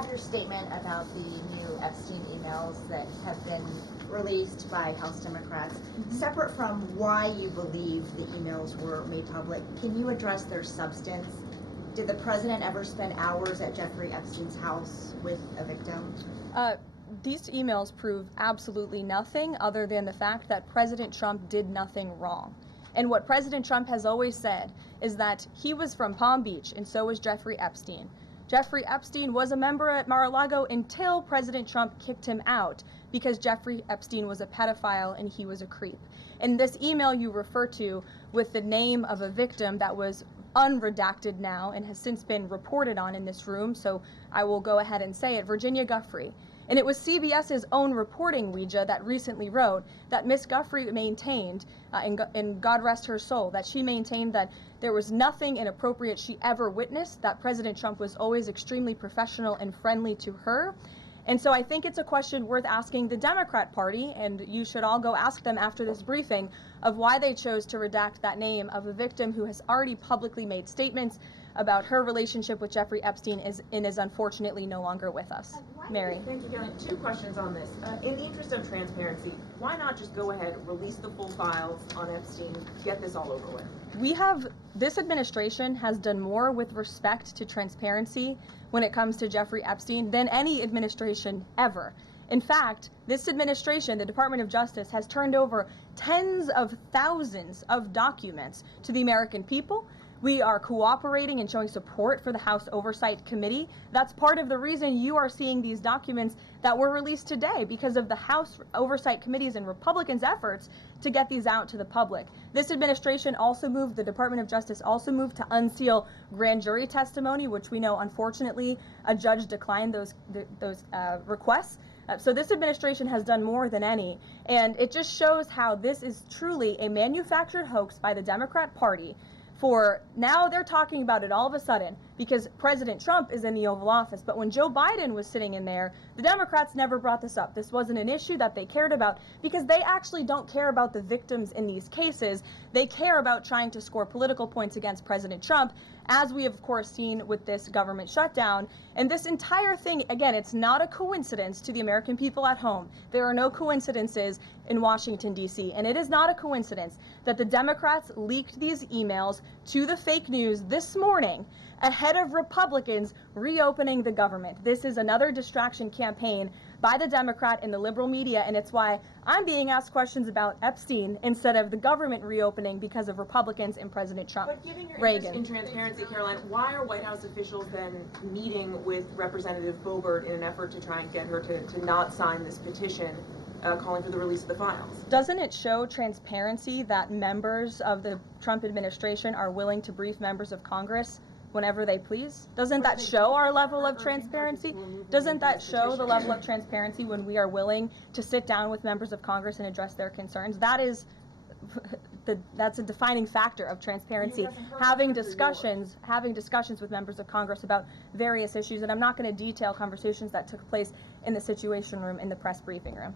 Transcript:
have your statement about the new Epstein emails that have been released by House Democrats. Separate from why you believe the emails were made public, can you address their substance? Did the president ever spend hours at Jeffrey Epstein's house with a victim? These emails prove absolutely nothing other than the fact that President Trump did nothing wrong. And what President Trump has always said is that he was from Palm Beach, and so was Jeffrey Epstein. Jeffrey Epstein was a member at Mar-a-Lago until President Trump kicked him out because Jeffrey Epstein was a pedophile and he was a creep. And this email you refer to with the name of a victim that was unredacted now and has since been reported on in this room, so I will go ahead and say it, Virginia Giuffre. And it was CBS's own reporting, Ouija, that recently wrote that Miss Giuffre maintained, and God rest her soul, that she maintained that there was nothing inappropriate she ever witnessed, that President Trump was always extremely professional and friendly to her. And so I think it's a question worth asking the Democrat Party, and you should all go ask them after this briefing, of why they chose to redact that name of a victim who has already publicly made statements about her relationship with Jeffrey Epstein and is unfortunately no longer with us. Mary. Thank you, Kelly. Two questions on this. In the interest of transparency, why not just go ahead, release the full files on Epstein, get this all over with? This administration has done more with respect to transparency when it comes to Jeffrey Epstein than any administration ever. In fact, this administration, the Department of Justice, has turned over tens of thousands of documents to the American people. We are cooperating and showing support for the House Oversight Committee. That's part of the reason you are seeing these documents that were released today, because of the House Oversight Committee's and Republicans' efforts to get these out to the public. This administration also moved, the Department of Justice also moved to unseal grand jury testimony, which we know, unfortunately, a judge declined those requests. So this administration has done more than any, and it just shows how this is truly a manufactured hoax by the Democrat Party. For now they're talking about it all of a sudden because President Trump is in the Oval Office. But when Joe Biden was sitting in there, the Democrats never brought this up. This wasn't an issue that they cared about because they actually don't care about the victims in these cases. They care about trying to score political points against President Trump, as we have, of course, seen with this government shutdown. And this entire thing, again, it's not a coincidence to the American people at home. There are no coincidences in Washington, D.C. And it is not a coincidence that the Democrats leaked these emails to the fake news this morning ahead of Republicans reopening the government. This is another distraction campaign by the Democrat and the liberal media, and it's why I'm being asked questions about Epstein instead of the government reopening because of Republicans and President Trump. But given your interest in transparency, Caroline, why are White House officials then meeting with Representative Boebert in an effort to try and get her to not sign this petition calling for the release of the files? Doesn't it show transparency that members of the Trump administration are willing to brief members of Congress whenever they please? Doesn't that show our level of transparency? Doesn't that show the level of transparency when we are willing to sit down with members of Congress and address their concerns? That's a defining factor of transparency. Having discussions with members of Congress about various issues, and I'm not going to detail conversations that took place in the Situation Room in the press briefing room.